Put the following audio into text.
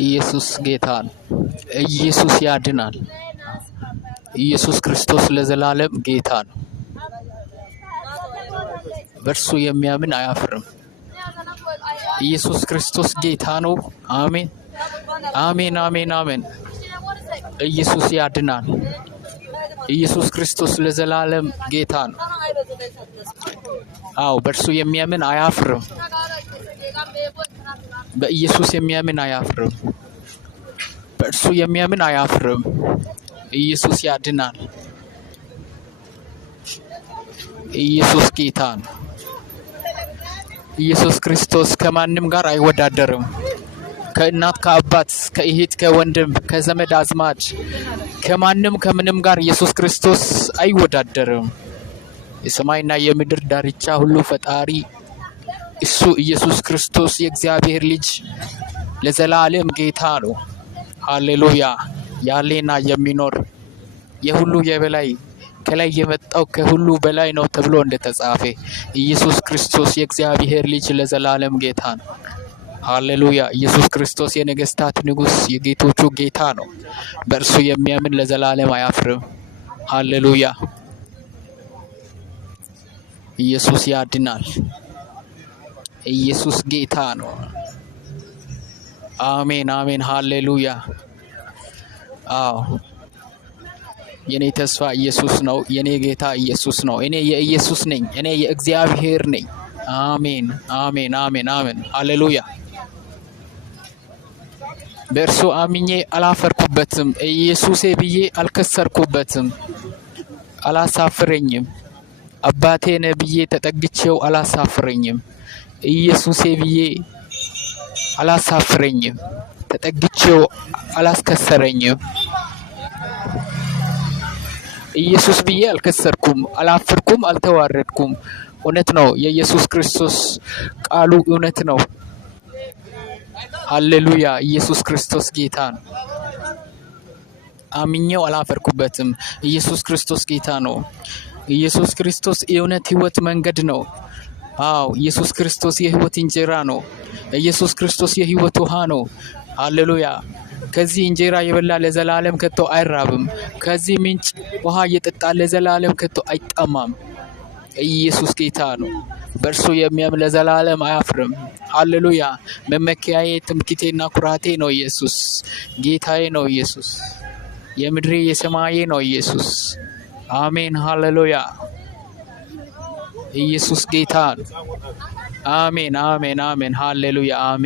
ኢየሱስ ጌታ ነው። ኢየሱስ ያድናል። ኢየሱስ ክርስቶስ ለዘላለም ጌታ ነው። በእርሱ የሚያምን አያፍርም። ኢየሱስ ክርስቶስ ጌታ ነው። አሜን አሜን አሜን አሜን። ኢየሱስ ያድናል። ኢየሱስ ክርስቶስ ለዘላለም ጌታ ነው። አዎ በእርሱ የሚያምን አያፍርም። በኢየሱስ የሚያምን አያፍርም። በእርሱ የሚያምን አያፍርም። ኢየሱስ ያድናል። ኢየሱስ ጌታ ነው። ኢየሱስ ክርስቶስ ከማንም ጋር አይወዳደርም። ከእናት ከአባት ከእህት ከወንድም ከዘመድ አዝማድ ከማንም ከምንም ጋር ኢየሱስ ክርስቶስ አይወዳደርም። የሰማይና የምድር ዳርቻ ሁሉ ፈጣሪ እሱ ኢየሱስ ክርስቶስ የእግዚአብሔር ልጅ ለዘላለም ጌታ ነው። ሃሌሉያ። ያለና የሚኖር የሁሉ የበላይ ከላይ የመጣው ከሁሉ በላይ ነው ተብሎ እንደተጻፈ ኢየሱስ ክርስቶስ የእግዚአብሔር ልጅ ለዘላለም ጌታ ነው። ሃሌሉያ። ኢየሱስ ክርስቶስ የነገስታት ንጉስ የጌቶቹ ጌታ ነው። በእርሱ የሚያምን ለዘላለም አያፍርም። ሃሌሉያ። ኢየሱስ ያድናል። ኢየሱስ ጌታ ነው። አሜን አሜን። ሃሌሉያ። አዎ የኔ ተስፋ ኢየሱስ ነው። የኔ ጌታ ኢየሱስ ነው። እኔ የኢየሱስ ነኝ። እኔ የእግዚአብሔር ነኝ። አሜን አሜን አሜን አሜን። ሃሌሉያ። በእርሱ አምኜ አላፈርኩበትም። ኢየሱሴ ብዬ አልከሰርኩበትም። አላሳፍረኝም። አባቴ ነህ ብዬ ተጠግቼው አላሳፍረኝም። ኢየሱሴ ብዬ አላሳፍረኝም። ተጠግቼው አላስከሰረኝም። ኢየሱስ ብዬ አልከሰርኩም፣ አላፈርኩም፣ አልተዋረድኩም። እውነት ነው። የኢየሱስ ክርስቶስ ቃሉ እውነት ነው። ሃሌሉያ። ኢየሱስ ክርስቶስ ጌታ ነው። አምኜው አላፈርኩበትም። ኢየሱስ ክርስቶስ ጌታ ነው። ኢየሱስ ክርስቶስ የእውነት ህይወት መንገድ ነው። አዎ ኢየሱስ ክርስቶስ የህይወት እንጀራ ነው። ኢየሱስ ክርስቶስ የህይወት ውሃ ነው። ሃሌሉያ። ከዚህ እንጀራ የበላ ለዘላለም ከቶ አይራብም። ከዚህ ምንጭ ውሃ የጠጣ ለዘላለም ከቶ አይጠማም። ኢየሱስ ጌታ ነው። በእርሱ የሚያምን ለዘላለም አያፍርም። ሃሌሉያ። መመኪያዬ ትምክህቴና ኩራቴ ነው ኢየሱስ። ጌታዬ ነው ኢየሱስ። የምድሬ የሰማዬ ነው ኢየሱስ። አሜን ሃሌሉያ። ኢየሱስ ጌታ ነው። አሜን አሜን አሜን። ሃሌሉያ አሜን።